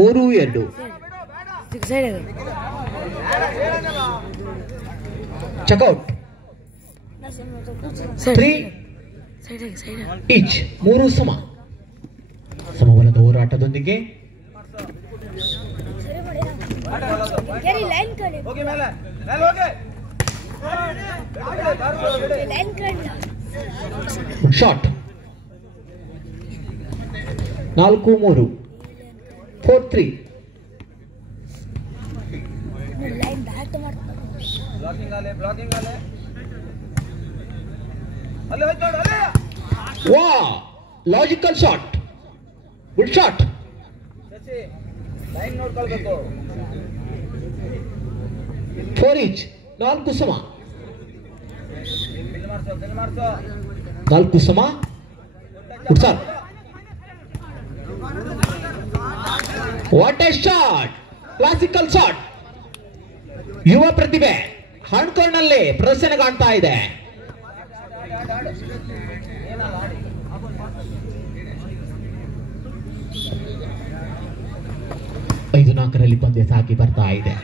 3-2. Checkout. 3 each. 3 ಸಮ. ಸಮಬಲದ ಹೋರಾಟದೊಂದಿಗೆ shot. 4-3. 4-3. ವಾ, logical shot. Good shot. 4 each. 4 ಸಮ. 4 ಸಮ. Good shot. What A shot. Classical shot. ಯುವ ಪ್ರತಿಭೆ ಹಣ್ಕೋಡ್ನಲ್ಲಿ ಪ್ರದರ್ಶನ ಕಾಣ್ತಾ ಇದೆ. 5-4 ಪಂದ್ಯ ಸಾಗಿ ಬರ್ತಾ ಇದೆ.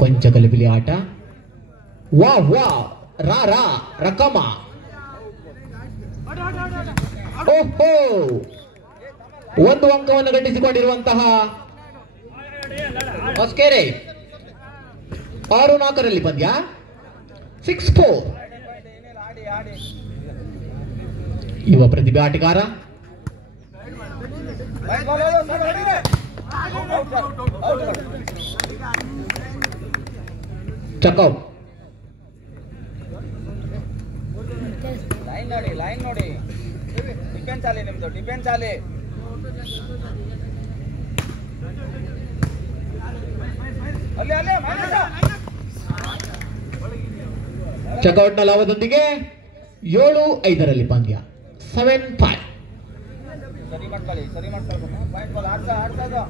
ಕೊಂಚ ಗಲಿಬಿಲಿ ಆಟ. ವಾ ವಾ ರಾ ರಾ ರಕಮ. ಓಹೋ, 1 ಅಂಕವನ್ನು ಗಳಿಸಿಕೊಂಡಿರುವಂತಹ ಹೊಸಕೆರೆ. 6-4 ಪಂದ್ಯ. 6-4. ಯುವ ಪ್ರತಿಭೆ ಆಟಗಾರ. ಚೆಕ್ಔಟ್. ಲೈನ್ ನೋಡಿ. ಡಿಫೆನ್ಸ್ ಆಲಿ ನಿಮ್ದು, ಡಿಫೆನ್ಸ್ ಆಲಿ. ಚೆಕ್ಔಟ್ ನ ಲಾಭದೊಂದಿಗೆ 7-5 ಪಂದ್ಯ. 7-5. ಸರಿ ಮಾಡ್ಕೊಳ್ಳಿ. Point ball ಆಡ್ಸೋದು.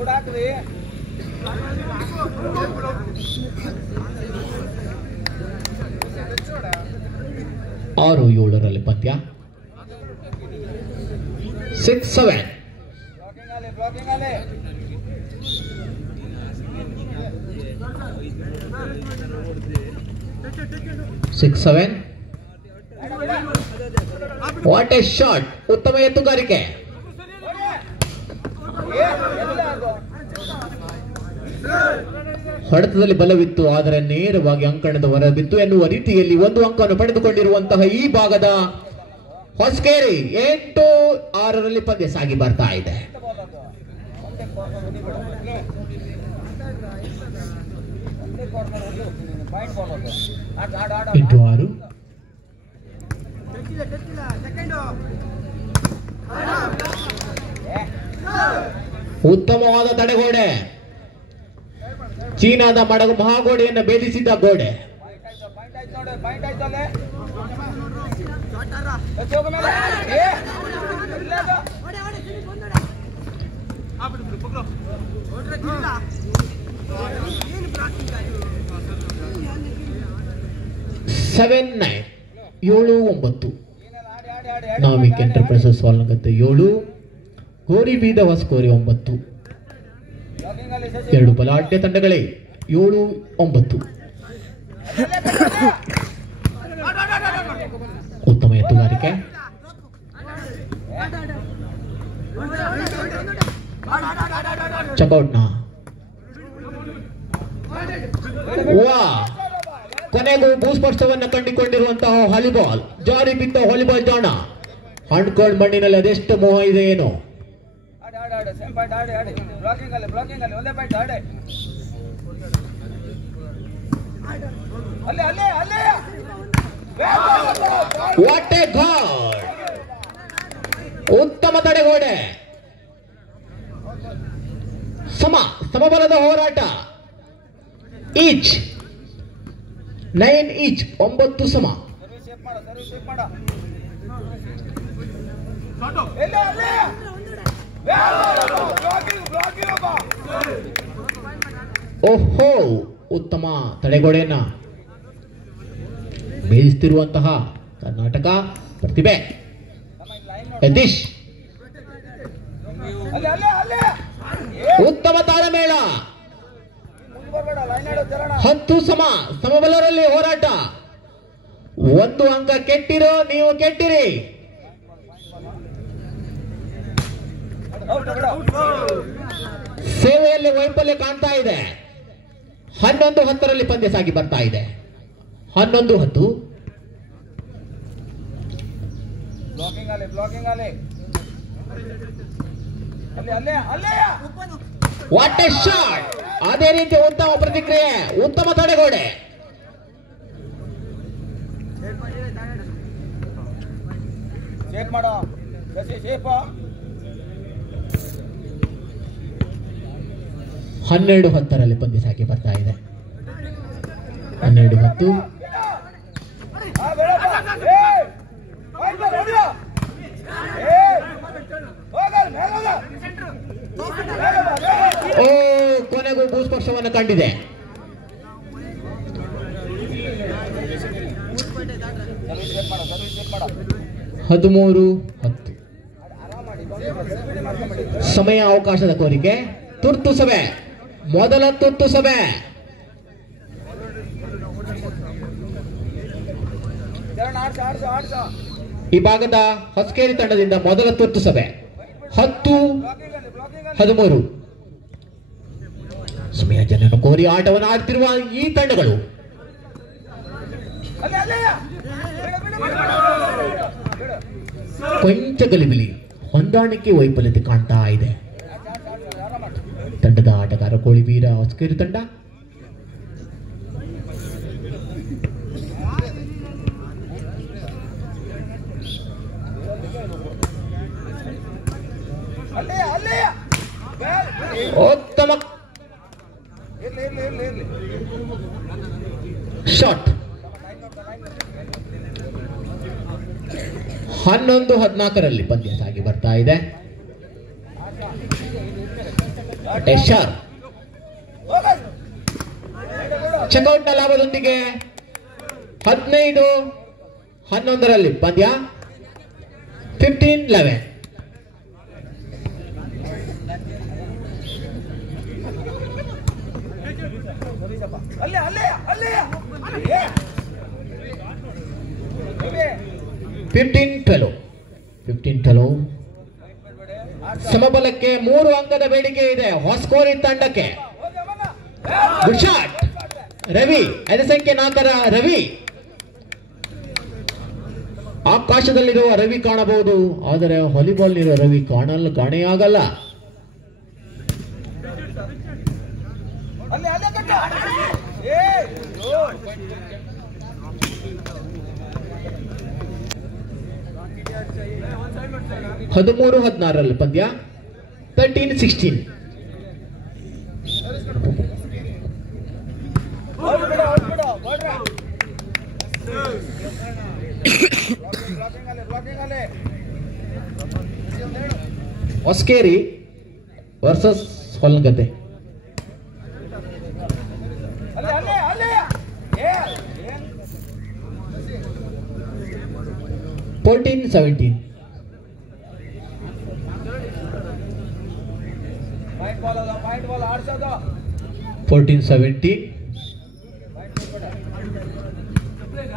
ಓಡಾಕ್ರಿ. 6-7 ಪಂದ್ಯ. 6-7. Blocking Aale. 6-7. What A shot. ಉತ್ತಮ ಎತ್ತುಗಾರಿಕೆ. ಹೊಡೆತದಲ್ಲಿ ಬಲವಿತ್ತು, ಆದರೆ ನೇರವಾಗಿ ಅಂಕಣದ ಹೊರಬಿತ್ತು ಎನ್ನುವ ರೀತಿಯಲ್ಲಿ 1 ಅಂಕವನ್ನು ಪಡೆದುಕೊಂಡಿರುವಂತಹ ಈ ಭಾಗದ ಹೊಸಕೇರಿ 8-6 ಪಂದ್ಯ ಸಾಗಿ ಬರ್ತಾ ಇದೆ. 8-6. ಉತ್ತಮವಾದ ತಡೆಗೋಡೆ. ಚೀನಾದ ಮಡಗು ಮಹಾಗೋಡೆಯನ್ನು ಭೇದಿಸಿದ್ದ ಗೋಡೆ. $7-9. 7-9. ನಾವಿಕ್ ಎಂಟರ್ಪ್ರೈಸಸ್ ವಾಲ್ನಗದ್ದೆ 7, ಗೋರಿ ಬೀದ ಹೊಸಕೋರಿ 9. 2 ಬಲಾಢ್ಯ ತಂಡಗಳೇ. 7-9. ಉತ್ತಮ ಎತ್ತುಗಾರಿಕೆ. ಚೆಕ್ಔಟ್ನ ವಾ, ಕೊನೆಗೂ ಭೂಸ್ಪರ್ಶವನ್ನು ಕಂಡುಕೊಂಡಿರುವಂತಹ ವಾಲಿಬಾಲ್. ಜಾರಿ ಬಿದ್ದ ವಾಲಿಬಾಲ್ ಜಾಣ. ಹಣ್ಕೋಡ್ ಮಣ್ಣಿನಲ್ಲಿ ಅದೆಷ್ಟು ಮೋಹ ಇದೆ ಏನೋ. What A god. ಉತ್ತಮ ತಡೆಗೋಡೆ. ಸಮಬಲದ ಹೋರಾಟ. ಈಚ್ 9 ಈಚ್ 9 ಸಮ. ಎಲ್ಲ ಅಲ್ಲೇ ಬ್ಲಾಕಿಂಗ್ ಅಪ್ಪ. ಓಹೋ, ಉತ್ತಮ ತಡೆಗೋಡೆಯನ್ನ ಬೇಯಿಸುತ್ತಿರುವಂತಹ ಕರ್ನಾಟಕ ಪ್ರತಿಭೆ ಯತೀಶ್. ಅಲ್ಲೇ ಅಲ್ಲೇ ಅಲ್ಲೇ ಉತ್ತಮ ತಾಳಮೇಳ. ಮುಂದೆ ಬರ್ಬೇಡ, ಲೈನ್ ಆಡೋ ಚರಣ. 10 ಸಮಬಲರಲ್ಲಿ ಹೋರಾಟ. 1 ಅಂಕ ಕೆಟ್ಟಿರೋ, ನೀವು ಕೆಟ್ಟಿರಿ. ಸೇವೆಯಲ್ಲಿ ವೈಫಲ್ಯ ಕಾಣ್ತಾ ಇದೆ. 11-10ರಲ್ಲಿ ಪಂದ್ಯ ಸಾಗಿ ಬರ್ತಾ ಇದೆ. 11-10. ಬ್ಲಾಕಿಂಗ್ ಅಲ್ಲೇ ಅಲ್ಲೇ ಅಲ್ಲೇ ವಾಟ್ ಎ ಶಾಟ್. ಅದೇ ರೀತಿ ಉತ್ತಮ ಪ್ರತಿಕ್ರಿಯೆ, ಉತ್ತಮ ತಡೆಗೋಡೆ. ಶೇಪ್ ಮಾಡೋ ಶೇಪ. 12-10ರಲ್ಲಿ ಪಂದ್ಯ ಸಾಗಿ ಬರ್ತಾ ಇದೆ. 12-10. ಓ, ಕೊನೆಗೂ ಭೂಸ್ಪರ್ಶವನ್ನು ಕಂಡಿದೆ. ಸರ್ವಿಸ್ ಮಾಡ 13-10. ಸಮಯ ಅವಕಾಶದ ಕೋರಿಕೆ. ತುರ್ತು ಸಭೆ, ಮೊದಲ ತುರ್ತು ಸಭೆ. ಈ ಭಾಗದ ಹೊಸಕೇರಿ ತಂಡದಿಂದ ಮೊದಲ ತುರ್ತು ಸಭೆ. 10-13. ಸಮಯ ಜನರನ್ನು ಕೋರಿ ಆಟವನ್ನು ಆಡ್ತಿರುವ ಈ ತಂಡಗಳು ಕೊಂಚ ಗಲಿಬಿಲಿ, ಹೊಂದಾಣಿಕೆ ವೈಫಲ್ಯತೆ ಕಾಣ್ತಾ ಇದೆ. ತಂಡದ ಆಟಗಾರ ಕೋಳಿವೀರ ಹೊಸಕೇರಿ ತಂಡ. ಉತ್ತಮ ಶಾಟ್. 11-14ರಲ್ಲಿ ಪಂದ್ಯ ಸಾಗಿ ಬರ್ತಾ ಇದೆ. ಚೆಕ್ಔಟ್ ನ ಲಾಭದೊಂದಿಗೆ 15-11ರಲ್ಲಿ ಪಂದ್ಯ. 15-11. ಅಲ್ಲೇ ಅಲ್ಲೇ ಅಲ್ಲೇ 15-12. ಸಮಬಲಕ್ಕೆ 3 ಅಂಕದ ಬೇಡಿಕೆ ಇದೆ ಹೊಸಕೋರಿ ತಂಡಕ್ಕೆ. Good shot. ರವಿ, ಅದೇ ಸಂಖ್ಯೆ 4ರ ರವಿ. ಆಕಾಶದಲ್ಲಿರುವ ರವಿ ಕಾಣಬಹುದು, ಆದರೆ ವಾಲಿಬಾಲ್ ಇರೋ ರವಿ ಕಾಣೆಯಾಗಲ್ಲ. ಅಲ್ಲೇ ಅಲ್ಲೇ ಕಟ್ಟ. 13-16ರಲ್ಲಿ ಪಂದ್ಯ. 13-16. Hosakeri versus Holgadde. 14-17. Point ball ಆಡ್ಸೋದು. 14-17.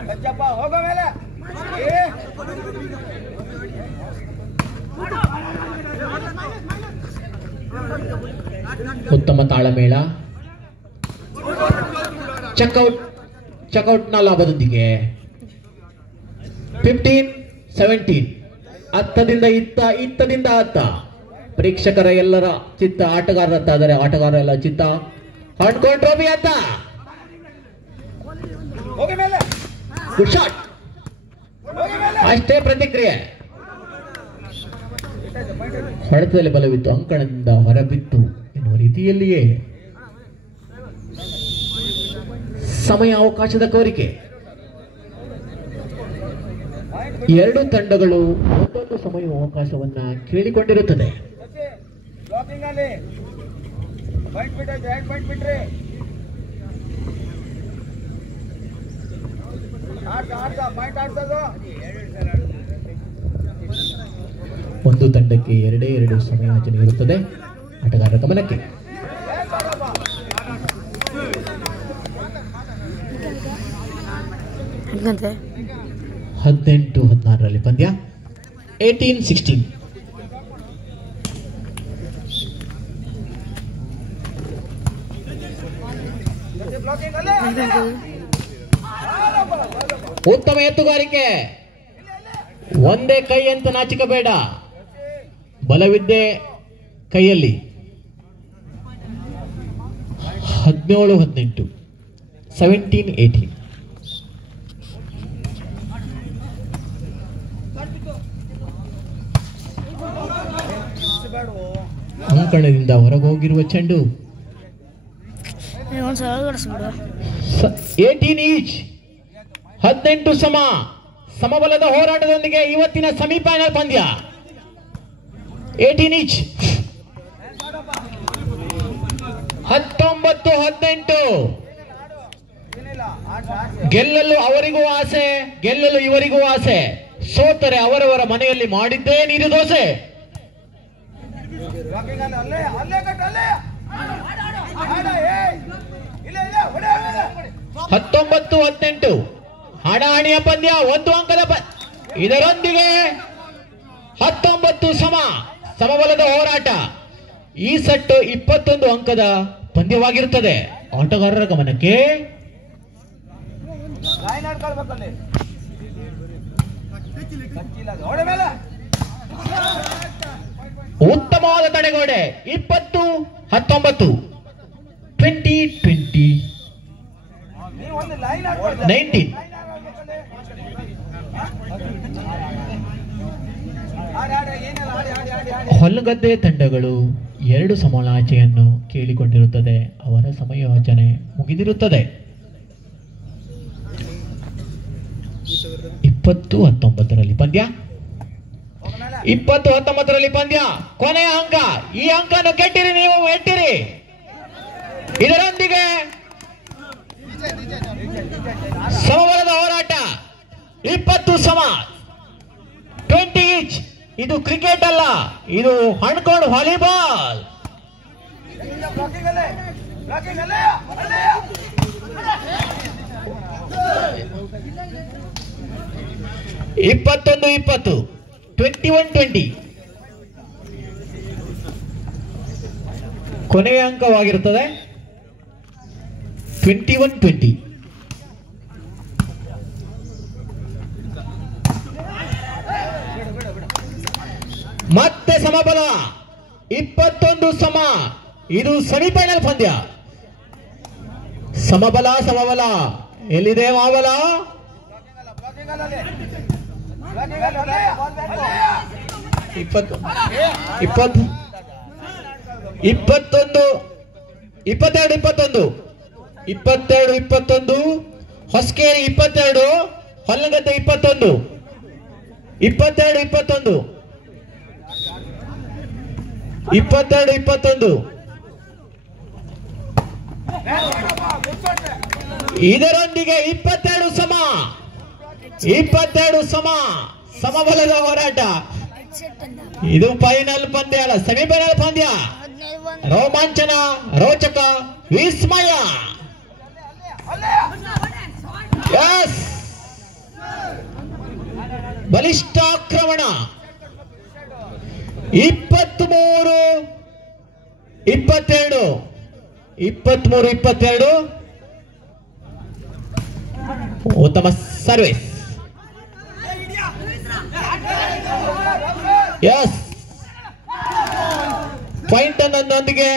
ಬಚ್ಚಪ್ಪ ಹೋಗೋ ಮೇಲೆ. ಉತ್ತಮ ತಾಳಮೇಳ. ಚೆಕ್ಔಟ್ ನ ಲಾಭದೊಂದಿಗೆ 15-17. ಅತ್ತದಿಂದ ಇತ್ತದಿಂದ ಅತ್ತ. ಪ್ರೇಕ್ಷಕರ ಎಲ್ಲರ ಚಿತ್ತ ಆಟಗಾರರತ್ತ, ಆದರೆ ಆಟಗಾರ ಎಲ್ಲ ಚಿತ್ತ ಹಣ್ಕೊಂಡ್ ಟ್ರೋಫಿ ಅತ್ತ. Good shot. ಅಷ್ಟೇ ಪ್ರತಿಕ್ರಿಯೆ. ಹೊಡೆತದಲ್ಲಿ ಬಲವಿತ್ತು, ಅಂಕಣದಿಂದ ಹೊರಬಿತ್ತು ಎನ್ನುವ ರೀತಿಯಲ್ಲಿಯೇ ಸಮಯ ಅವಕಾಶದ ಕೋರಿಕೆ. ಎರಡು ತಂಡಗಳು ಒಂದೊಂದು ಸಮಯ ಅವಕಾಶವನ್ನ ಕೇಳಿಕೊಂಡಿರುತ್ತದೆ. ಬ್ಲಾಕಿಂಗ್ ಅಲ್ಲಿ ಪಾಯಿಂಟ್ ಬಿಟ್ಟಾಯ್ತು, 2 ಪಾಯಿಂಟ್ ಬಿಟ್ರಿ. ಪಾಯಿಂಟ್ ಆಡ್ಸೋದು. ಒಂದು ತಂಡಕ್ಕೆ 2 ಸಮಯಾಚನೆ ಇರುತ್ತದೆ. ಆಟಗಾರರ ಗಮನಕ್ಕೆ 18-16 ಪಂದ್ಯ. 18-16. ಉತ್ತಮ ಎತ್ತುಗಾರಿಕೆ. ಒಂದೇ ಕೈ ಅಂತ ನಾಚಿಕಬೇಡ, ಬಲವಿದ್ದೆ ಕೈಯಲ್ಲಿ. 17-18. 17-18. ಅಂಕಣದಿಂದ ಹೊರಗೋಗಿರುವ ಚೆಂಡು. 18 ಈಚ್. 18 ಸಮಬಲದ ಹೋರಾಟದೊಂದಿಗೆ ಇವತ್ತಿನ ಸೆಮಿಫೈನಲ್ ಪಂದ್ಯ. 18 ಈಚ್. 19-18. ಗೆಲ್ಲಲು ಅವರಿಗೂ ಆಸೆ, ಗೆಲ್ಲಲು ಇವರಿಗೂ ಆಸೆ. ಸೋತರೆ ಅವರವರ ಮನೆಯಲ್ಲಿ ಮಾಡಿದ್ದೇ ನೀರು ದೋಸೆ. 19-18 ಹಣಾಹಣಿಯ ಪಂದ್ಯ. 1 ಅಂಕದ ಇದರೊಂದಿಗೆ 19 ಸಮಬಲದ ಹೋರಾಟ. ಈ ಸೆಟ್ 21 ಅಂಕದ ಪಂದ್ಯವಾಗಿರುತ್ತದೆ. ಆಟಗಾರರ ಗಮನಕ್ಕೆ ಉತ್ತಮವಾದ ತಡೆಗೋಡೆ. 20-19. 20-20. 19. ಹೊಲಗದ್ದೆ ತಂಡಗಳು 2 ಸಮಾಲೋಚನೆಯನ್ನು ಕೇಳಿಕೊಂಡಿರುತ್ತದೆ. ಅವರ ಸಮಯೋಚನೆ ಮುಗಿದಿರುತ್ತದೆ. 20-19 ಪಂದ್ಯ. 20-19 ಪಂದ್ಯ. ಕೊನೆಯ ಅಂಕ. ಈ ಅಂಕನ್ನು ಕೆಟ್ಟಿರಿ, ನೀವು ಎಟ್ಟಿರಿ. ಇದರೊಂದಿಗೆ ಸಮಬಲದ ಹೋರಾಟ. 20 20 ಈಚ್. ಇದು ಕ್ರಿಕೆಟ್ ಅಲ್ಲ, ಇದು ಹಣ್ಕೊಂಡು ವಾಲಿಬಾಲ್. 21-20. 21-20. ಕೊನೆಯ ಅಂಕವಾಗಿರುತ್ತದೆ. 21-20. ಮತ್ತೆ ಸಮಬಲ. 21 ಇದು ಸೆಮಿಫೈನಲ್ ಪಂದ್ಯ. ಸಮಬಲ. ಎಲ್ಲಿದೆ ಮಾಬಲ? 22-21. ಹೊಸಕೇರಿ 22, ಹೊಲ್ಲಗದ್ದೆ 21. 22-21. 22-21. ಇದರೊಂದಿಗೆ 22 ಸಮಬಲದ ಹೋರಾಟ. ಇದು ಫೈನಲ್ ಪಂದ್ಯ ಅಲ್ಲ, ಸೆಮಿಫೈನಲ್ ಪಂದ್ಯ. ರೋಮಾಂಚನ, ರೋಚಕ, ವಿಸ್ಮಯ. ಬಲಿಷ್ಠ ಆಕ್ರಮಣ. 23-22. 23-22. ಉತ್ತಮ ಸರ್ವಿಸ್. ಪಾಯಿಂಟ್ ಅನ್ನೊಂದಿಗೆ